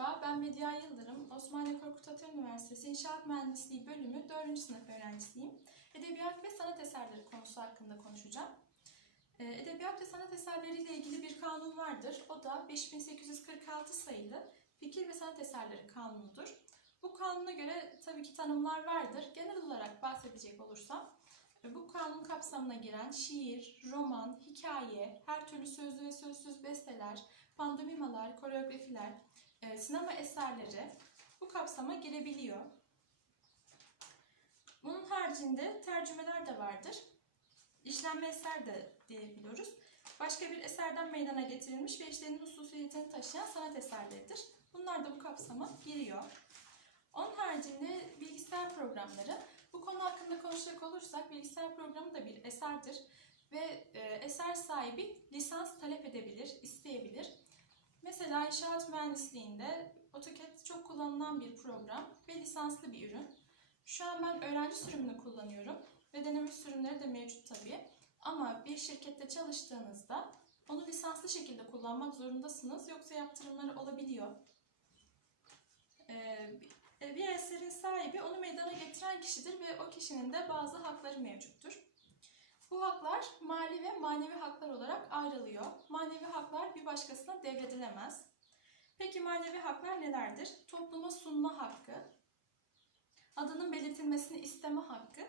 Merhaba, ben Medya Yıldırım. Osmaniye Korkut Ata Üniversitesi İnşaat Mühendisliği Bölümü 4. sınıf öğrencisiyim. Edebiyat ve sanat eserleri konusu hakkında konuşacağım. Ee, Edebiyat ve sanat eserleriyle ilgili bir kanun vardır. O da 5846 sayılı Fikir ve Sanat Eserleri Kanunu'dur. Bu kanuna göre tabii ki tanımlar vardır. Genel olarak bahsedecek olursam, bu kanun kapsamına giren şiir, roman, hikaye, her türlü sözlü ve sözsüz besteler, pandomimalar, koreografiler, sinema eserleri bu kapsama girebiliyor. Bunun haricinde tercümeler de vardır. İşlenme eser de diyebiliyoruz. Başka bir eserden meydana getirilmiş ve işlerinin hususiyetini taşıyan sanat eserleridir. Bunlar da bu kapsama giriyor. Onun haricinde bilgisayar programları. Bu konu hakkında konuşacak olursak bilgisayar programı da bir eserdir ve e, eser sahibi lisans talep edebilir, isteyebilir. Mesela inşaat mühendisliğinde AutoCAD çok kullanılan bir program ve lisanslı bir ürün. Şu an ben öğrenci sürümünü kullanıyorum ve deneme sürümleri de mevcut tabii. Ama bir şirkette çalıştığınızda onu lisanslı şekilde kullanmak zorundasınız yoksa yaptırımları olabiliyor. Ee, bir eserin sahibi onu meydana getiren kişidir ve o kişinin de bazı hakları mevcuttur. Bu haklar mali ve manevi haklar olarak ayrılıyor. Manevi haklar bir başkasına devredilemez. Peki manevi haklar nelerdir? Topluma sunma hakkı, adının belirtilmesini isteme hakkı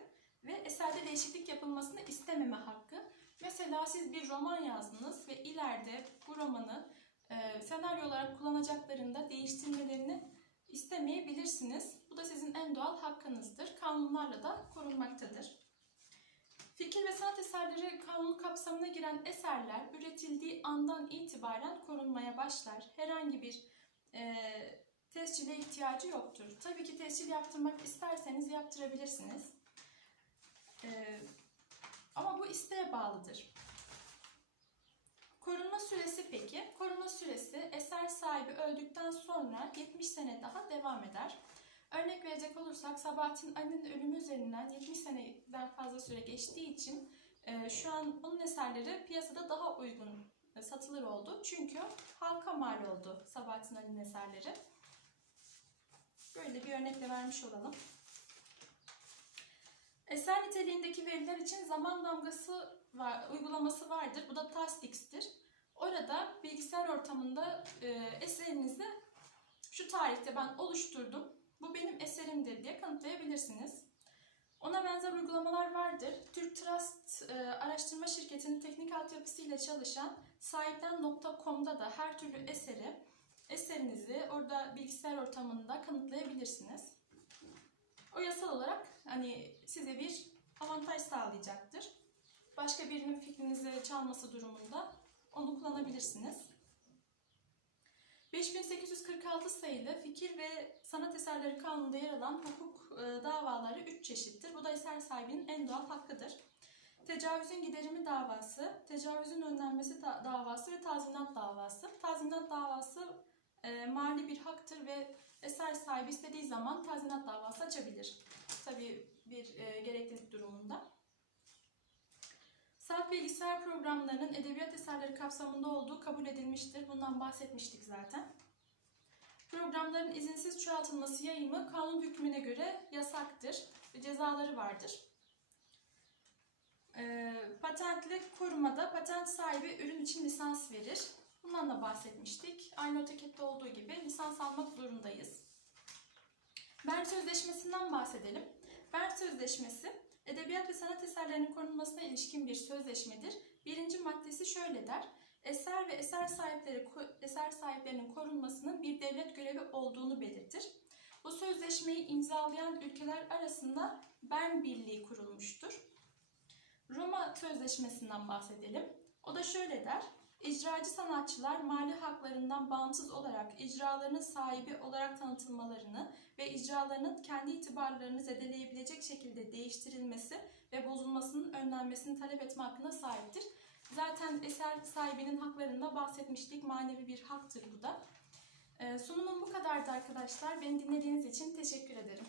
ve eserde değişiklik yapılmasını istememe hakkı. Mesela siz bir roman yazdınız ve ileride bu romanı e, senaryo olarak kullanacaklarında değiştirmelerini istemeyebilirsiniz. Bu da sizin en doğal hakkınızdır. Kanunlarla da korunmaktadır. Fikir ve sanat eserleri kanun kapsamına giren eserler üretildiği andan itibaren korunmaya başlar. Herhangi bir e, tescile ihtiyacı yoktur. Tabii ki tescil yaptırmak isterseniz yaptırabilirsiniz. E, ama bu isteğe bağlıdır. Korunma süresi peki? Korunma süresi eser sahibi öldükten sonra 70 sene daha devam eder. Örnek verecek olursak Sabahattin Ali'nin ölümü üzerinden 70 seneden fazla süre geçtiği için e, şu an onun eserleri piyasada daha uygun e, satılır oldu. Çünkü halka mal oldu Sabahattin Ali'nin eserleri. Böyle bir örnekle vermiş olalım. Eser niteliğindeki veriler için zaman damgası var, uygulaması vardır. Bu da TASDIX'tir. Orada bilgisayar ortamında e, eserinizi şu tarihte ben oluşturdum, bu benim eserimdir diye kanıtlayabilirsiniz. Ona benzer uygulamalar vardır. Türk Trust e, araştırma şirketinin teknik altyapısıyla çalışan sahipten.com'da da her türlü eseri, eserinizi orada bilgisayar ortamında kanıtlayabilirsiniz. O yasal olarak hani size bir avantaj sağlayacaktır. Başka birinin fikrinizi çalması durumunda onu kullanabilirsiniz. 5846 sayılı fikir ve sanat eserleri kanununda yer alan hukuk e, davaları 3 çeşittir. Bu da eser sahibinin en doğal hakkıdır. Tecavüzün giderimi davası, tecavüzün önlenmesi da- davası ve tazminat davası. Tazminat davası e, mali bir haktır ve eser sahibi istediği zaman tazminat davası açabilir. Tabii bir e, gereklilik durumunda. Bilgisayar programlarının edebiyat eserleri kapsamında olduğu kabul edilmiştir. Bundan bahsetmiştik zaten. Programların izinsiz çoğaltılması yayımı kanun hükmüne göre yasaktır ve cezaları vardır. Ee, patentli korumada patent sahibi ürün için lisans verir. Bundan da bahsetmiştik. Aynı AutoCAD'de olduğu gibi lisans almak zorundayız. Bern Sözleşmesi'nden bahsedelim. Bern Sözleşmesi, sanat eserlerinin korunmasına ilişkin bir sözleşmedir. Birinci maddesi şöyle der. Eser ve eser sahipleri eser sahiplerinin korunmasının bir devlet görevi olduğunu belirtir. Bu sözleşmeyi imzalayan ülkeler arasında Bern Birliği kurulmuştur. Roma Sözleşmesi'nden bahsedelim. O da şöyle der. İcracı sanatçılar mali haklarından bağımsız olarak icralarının sahibi olarak tanıtılmalarını ve icralarının kendi itibarlarını zedeleyebilecek şekilde değiştirilmesi ve bozulmasının önlenmesini talep etme hakkına sahiptir. Zaten eser sahibinin haklarında bahsetmiştik. Manevi bir haktır bu da. Ee, sunumum bu kadardı arkadaşlar. Beni dinlediğiniz için teşekkür ederim.